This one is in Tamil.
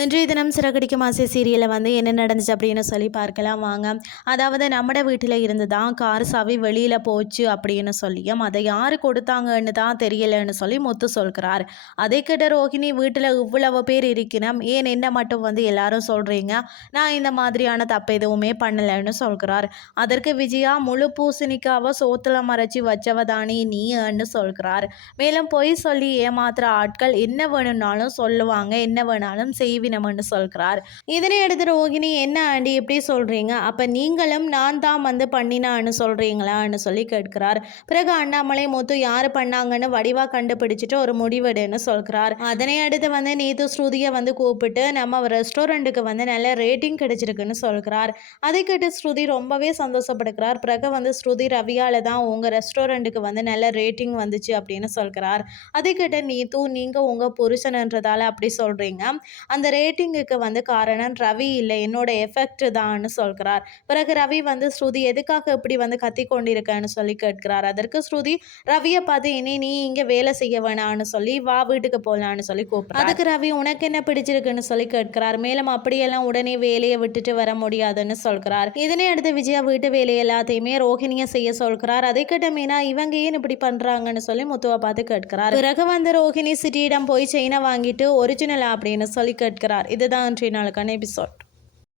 இன்றைய தினம் சிறகடிக்கும் ஆசை சீரியலில் வந்து என்ன நடந்துச்சு அப்படின்னு சொல்லி பார்க்கலாம் வாங்க. அதாவது நம்ம வீட்டில் இருந்து தான் கார் சாவி வெளியில் போச்சு அப்படின்னு சொல்லியும் அதை யார் கொடுத்தாங்கன்னு தான் தெரியலன்னு சொல்லி முத்து சொல்கிறார். அதை கிட்ட ரோஹிணி வீட்டில் இவ்வளவு பேர் இருக்கணும் ஏன் என்ன மட்டும் வந்து எல்லாரும் சொல்கிறீங்க நான் இந்த மாதிரியான தப்பு எதுவுமே பண்ணலைன்னு சொல்கிறார். அதற்கு விஜயா முழு பூசணிக்காவை சோத்துல மறைச்சி வச்சவ தானே நீன்னு சொல்கிறார். மேலும் பொய் சொல்லி ஏமாத்துற ஆட்கள் என்ன வேணும்னாலும் சொல்லுவாங்க என்ன வேணாலும் செய்வினம்னு சொல்கிறார். இதனை அடுத்து ரோகிணி என்ன ஆண்டி எப்படி சொல்கிறீங்க அப்போ நீங்களும் நான் தான் வந்து பண்ணினான்னு சொல்கிறீங்களான்னு சொல்லி கேட்கிறார். பிறகு அண்ணாமலை மூத்து யார் பண்ணாங்கன்னு வடிவாக கண்டுபிடிச்சிட்டு ஒரு முடிவெடுன்னு சொல்கிறார். அதனை அடுத்து வந்து நேத்து ஸ்ருதியை வந்து கூப்பிட்டு நம்ம ரெஸ்டாரண்ட்டுக்கு வந்து நல்ல ரேட்டிங் கிடைச்சிருக்குன்னு சொல்கிறார். அதை கேட்டு ஸ்ருதி ரொம்பவே சந்தோஷப்படுகிறார். பிறகு வந்து ஸ்ருதி ரவியால தான் உங்கள் ரெஸ்டாரண்ட்டுக்கு வந்து நல்ல ரேட்டிங் வந்துச்சு அப்படின்னு சொல்கிறார். அதை கேட்ட நீத்து நீங்கள் உங்கள் புருஷன்ன்றதால அப்படி சொல்கிறீங்க அந்த ரேட்டிங்குக்கு வந்து காரணம் ரவி இல்லை என்னோட எஃபெக்ட் தான்னு சொல்கிறார். பிறகு ரவி வந்து ஸ்ருதி எதுக்காக இப்படி வந்து கத்தி கொண்டிருக்கன்னு சொல்லி கேட்கிறார். அதற்கு ஸ்ருதி ரவியை பார்த்து இனி நீ இங்கே வேலை செய்ய வேணான்னு சொல்லி வா வீட்டுக்கு போகலான்னு சொல்லி கூப்பிடுறா அதுக்கு ரவி உனக்கு என்ன பிடிச்சிருக்குன்னு சொல்லி கேட்கிறார். மேலும் அப்படியெல்லாம் உடனே வேலையை விட்டுட்டு வர முடியாதுன்னு சொல்கிறார். இதனை அடுத்து விஜயா வீட்டு வேலை எல்லாத்தையுமே ரோஹிணியை செய்ய சொல்கிறார். அதை கிட்ட மீனா இவங்க ஏன் இப்படி பண்றாங்கன்னு சொல்லி முத்துவை பார்த்து கேட்கிறார். பிறகு வந்து ரோஹிணி சிட்டியிடம் போய் செயினை வாங்கிட்டு ஒரிஜினல் அப்படின்னு சொல்லி கேட்கிறார். இதுதான் இன்றைய நாளுக்கான எபிசோட்.